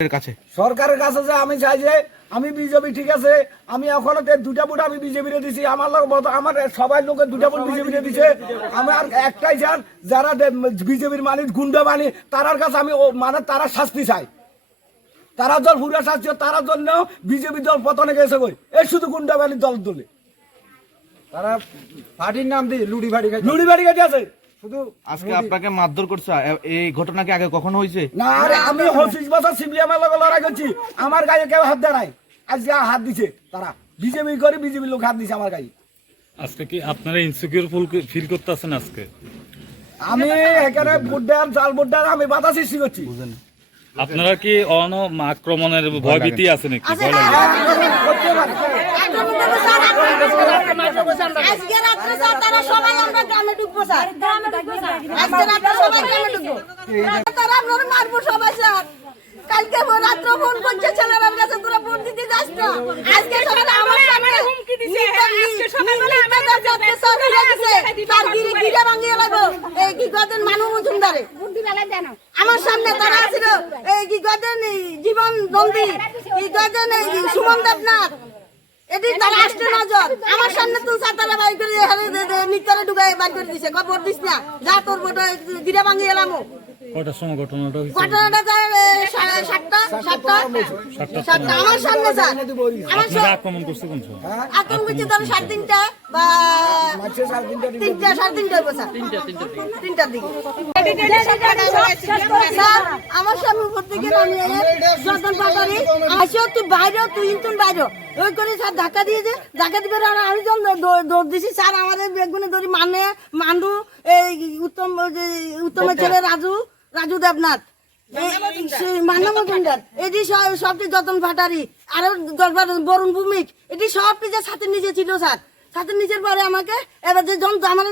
সরকারের কাছে যে আমি চাই যে আমি বিজেপি ঠিক আছে, আমি এখনো দুটা ভোট আমি বিজেপি রে দিছি, আমার সবাই লোকের দুটা ভোট বিজেপি রে দিছে। আমার একটাই চান যারা বিজেপির মানুষ গুন্ডা মানি তারার কাছে আমি মানে তারা শাস্তি চাই, তারা দল পুরা শাস্তি, তার জন্য বিজেপি দল পতনে গেছে কই এই শুধু গুন্ডা মানির দল দলে তারা পার্টির নাম দিয়ে লুড়ি বাড়ি কাটে আছে। শুধু আজকে আপনাকে মারধর করছে, এই ঘটনা কি আগে কখনো হয়েছে? না আরে আমি 25 বছর সিপিএমের লগে লড়াই করছি, আমার গায়ে কেউ হাত দেয় নাই, আজকে হাত দিছে তারা বিজেপি করে, বিজেপির লোক হাত দিছে আমার গায়ে। আজকে কি আপনারা ইনসিকিউর ফিল করতেছেন? আজকে আমি এখানে ভোট দেওয়ার জাল ভোট দেওয়ার আমি বাধা সৃষ্টি করছি। আপনারা কি আক্রমণের ভয়ভীতি আছে নাকি? ভয় লাগে? করতে পারে। আজকে রাত্রে স্যার তারা সবাই আমরা গ্রামে ঢুকবো স্যার, আজকে রাত্রে সবাই গ্রামে ঢুকবো, তারা আপনারা মারবো সবাই স্যার। কালকে রাত্রে ফোন করছে ছেলেদের কাছে তোরা ভোট দিতে যাস না, আজকে সকালে আমার সামনে হুমকি দিছে, আজকে সকালবেলা আমাদের যাতে স্যার দিছে তার গিরা ভাঙিয়ে লাগো। এই কি করেন মানু মজুমদারে ভোট দিবে না দেন আমার সামনে তারা ছিল, এই কি করেন জীবন নন্দী, কি করেন সুমন দেবনাথ, এটি তারা আসতে নজর আমার সামনে তুই সাতারা বাই করে নিত্যারে ঢুকাই বাই করে দিছে, খবর দিস না যা তোর ভোট গিরা ভাঙিয়ে এলাম। কটার সময় ঘটনাটা হয়েছে? ঘটনাটা সাতটা আমার সামনে স্যার, আপনারা আক্রমণ করছে কোন সময়? আক্রমণ করছে ধরো 3:30 বা 3:30 হইব স্যার, 3টার দিকে স্যার আমার সামনে উপর থেকে নামিয়ে যতন পাটারি আসো তুই বাইরে, তুই ইনতুন বাইরে ওই করে স্যার ধাক্কা দিয়েছে, ধাক্কা দিবে আমি যখন দৌড় দিছি স্যার আমাদের বেগুনে ধরি মান্ডু এই উত্তমের ছেলে রাজু দেবনাথ, মান্না মজুমদার, এটি সবটি যতন ভাটারি আরো বরুণ ভূমিক, এটি সব কিছু ছাতের নিচে ছিল স্যার। ছাতের নিচের পরে আমাকে এবার যে যখন আমার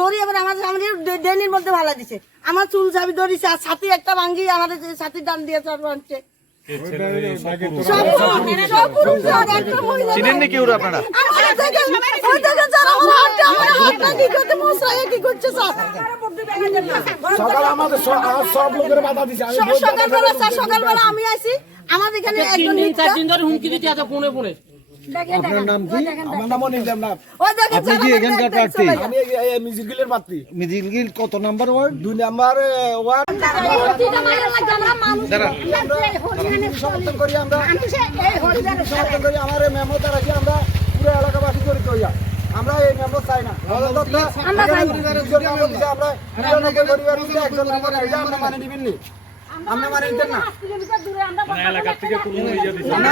ধরি এবার আমাদের ডেনির মধ্যে ভালা দিছে, আমার চুল চাবি ধরিছে আর ছাতি একটা ভাঙ্গি আমাদের ছাতির ডান দিয়ে চড় বানছে। চিনেন নাকি ওরা আপনারা? সকালবেলা আমি আসি, আমার এখানে হুমকি দিতে আছে ফোনে ফোনে। আপনার নাম কি? আমার নাম অনিল দেবনাথ। আপনি কি এখানকার প্রার্থী? আমি মিউজিক্যালের প্রার্থী। মিজিলগিল কত নাম্বার ওয়ার্ড? 2 number ward. সমর্থন করি আমরা, সমর্থন করি আমার এই মেম্বার রাখি আমরা পুরো এলাকাবাসী করে কইয়া আমরা এই মেম্বার চাই না, আমরা একজন মেম্বার আমরা মানে দিবেন নি, আমরা মানে দিতেন না এলাকা থেকে কোনো ইয়ে দিচ্ছে না।